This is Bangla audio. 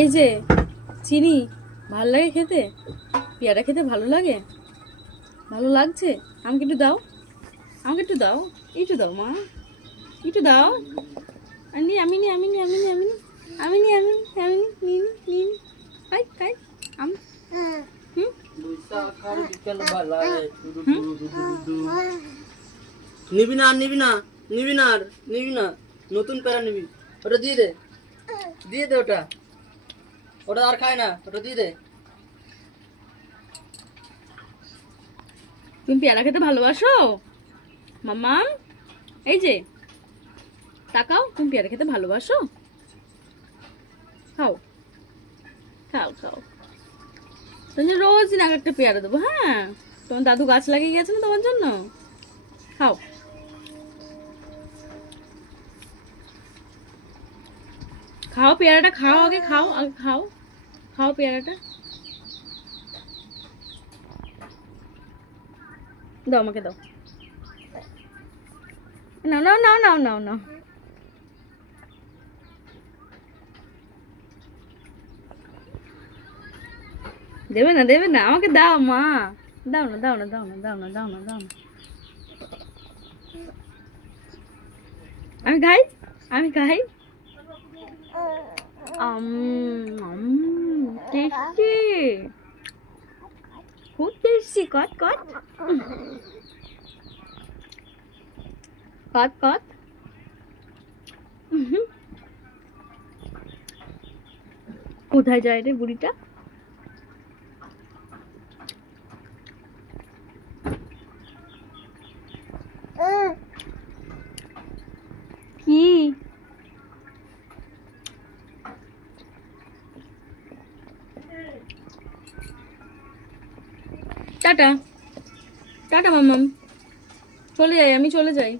এই যে চিনি ভালো লাগে খেতে, পেয়ারা খেতে ভালো লাগে, ভালো লাগছে। আমাকে একটু দাও, আমাকে একটু দাও, একটু দাও মা, একটু দাও। আমি আমি নি আমি নি আমি নি আমি নি আমি নি আমি নি আমি নি নিন নিন খাই খাই আম হুম নিবি না, নিবি না, নিবি না, আর নিবি না, নতুন প্যারা নিবি। ওটা দিয়ে দে, দিয়ে দে ওটা, ওটা আর খায় না, ওটা দিয়ে দে। তুমি পেয়ারা খেতে ভালোবাসো মাম্মা? এই যে তাকাও, তুমি পেয়ারা খেতে ভালোবাসো? খাও খাও খাও, তুমি রোজ দিন এক একটা পেয়ারা দেবো। হ্যাঁ, তোমার দাদু গাছ লাগিয়ে গেছে না তোমার জন্য। খাও খাও পেয়ারাটা খাও, আগে খাও, আগে খাও, খাও পেয়ারাটা। দাও আমাকে দাও, নাও নাও নাও নাও নাও নাও। দেবে না দেবে না, আমাকে দাও মা, দাও না দাও না দাও না দাও না দাও না দাও না। আমি খাই, আমি খাই। টেস্টি, খুব টেস্টি। কট কট কট কট। কোথায় যায় রে বুড়িটা? কি টাটা, টাটা মাম্মাম, চলে যাই, আমি চলে যাই।